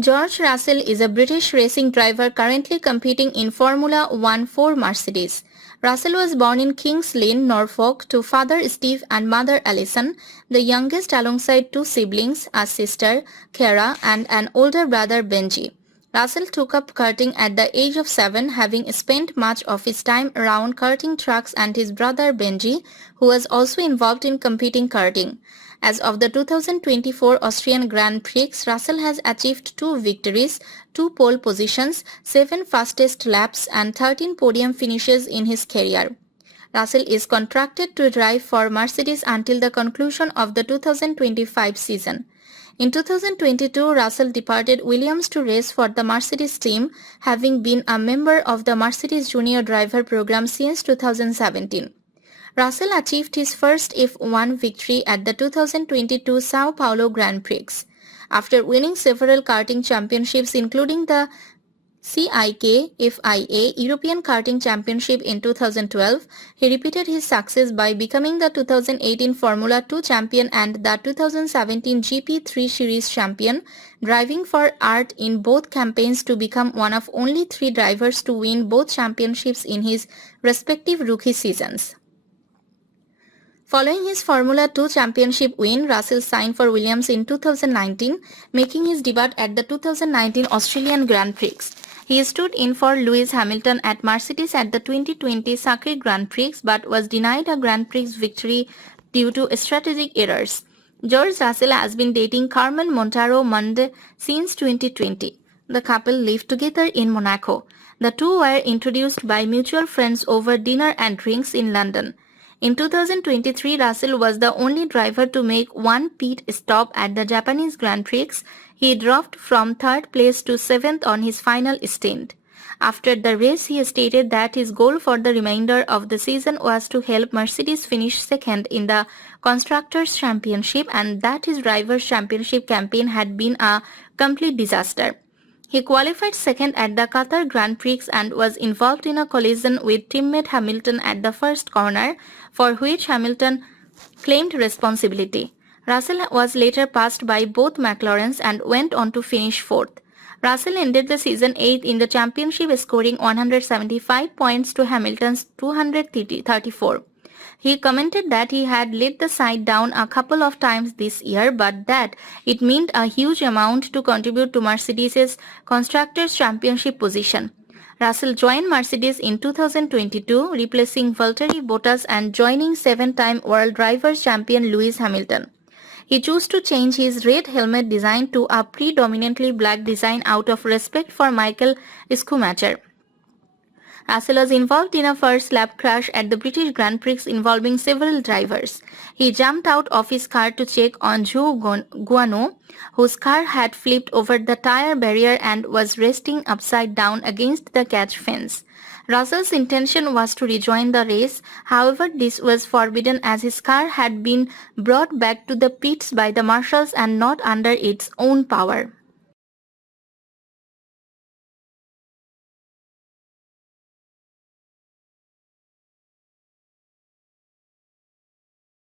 George Russell is a British racing driver currently competing in Formula One for Mercedes. Russell was born in King's Lynn, Norfolk, to father Steve and mother Alison, the youngest alongside two siblings, a sister, Cara, and an older brother, Benjy. Russell took up karting at the age of 7, having spent much of his time around karting tracks, and his brother Benjy, who was also involved in competing karting. As of the 2024 Austrian Grand Prix, Russell has achieved 2 victories, 2 pole positions, 7 fastest laps, and 13 podium finishes in his career. Russell is contracted to drive for Mercedes until the conclusion of the 2025 season. In 2022, Russell departed Williams to race for the Mercedes team, having been a member of the Mercedes Junior Driver program since 2017. Russell achieved his first F1 victory at the 2022 São Paulo Grand Prix. After winning several karting championships including the FIA European Karting Championship in 2012, he repeated his success by becoming the 2018 Formula 2 champion and the 2017 GP3 Series champion, driving for Art in both campaigns to become one of only 3 drivers to win both championships in his respective rookie seasons. Following his Formula 2 championship win, Russell signed for Williams in 2019, making his debut at the 2019 Australian Grand Prix. He stood in for Lewis Hamilton at Mercedes at the 2020 Austrian Grand Prix but was denied a Grand Prix victory due to strategic errors. George Russell has been dating Carmen Montaro Monde since 2020. The couple lived together in Monaco. The two were introduced by mutual friends over dinner and drinks in London. In 2023, Russell was the only driver to make one pit stop at the Japanese Grand Prix. He dropped from 3rd place to 7th on his final stint. After the race, he stated that his goal for the remainder of the season was to help Mercedes finish 2nd in the Constructors' Championship and that his Drivers' Championship campaign had been a complete disaster. He qualified 2nd at the Qatar Grand Prix and was involved in a collision with teammate Hamilton at the first corner, for which Hamilton claimed responsibility. Russell was later passed by both McLarens and went on to finish 4th. Russell ended the season 8th in the championship, scoring 175 points to Hamilton's 234. He commented that he had let the side down a couple of times this year, but that it meant a huge amount to contribute to Mercedes' Constructors' Championship position. Russell joined Mercedes in 2022, replacing Valtteri Bottas and joining 7-time World Drivers' Champion Lewis Hamilton. He chose to change his red helmet design to a predominantly black design out of respect for Michael Schumacher. Russell was involved in a first lap crash at the British Grand Prix involving several drivers. He jumped out of his car to check on Zhou Guanyu, whose car had flipped over the tire barrier and was resting upside down against the catch fence. Russell's intention was to rejoin the race, however this was forbidden as his car had been brought back to the pits by the marshals and not under its own power.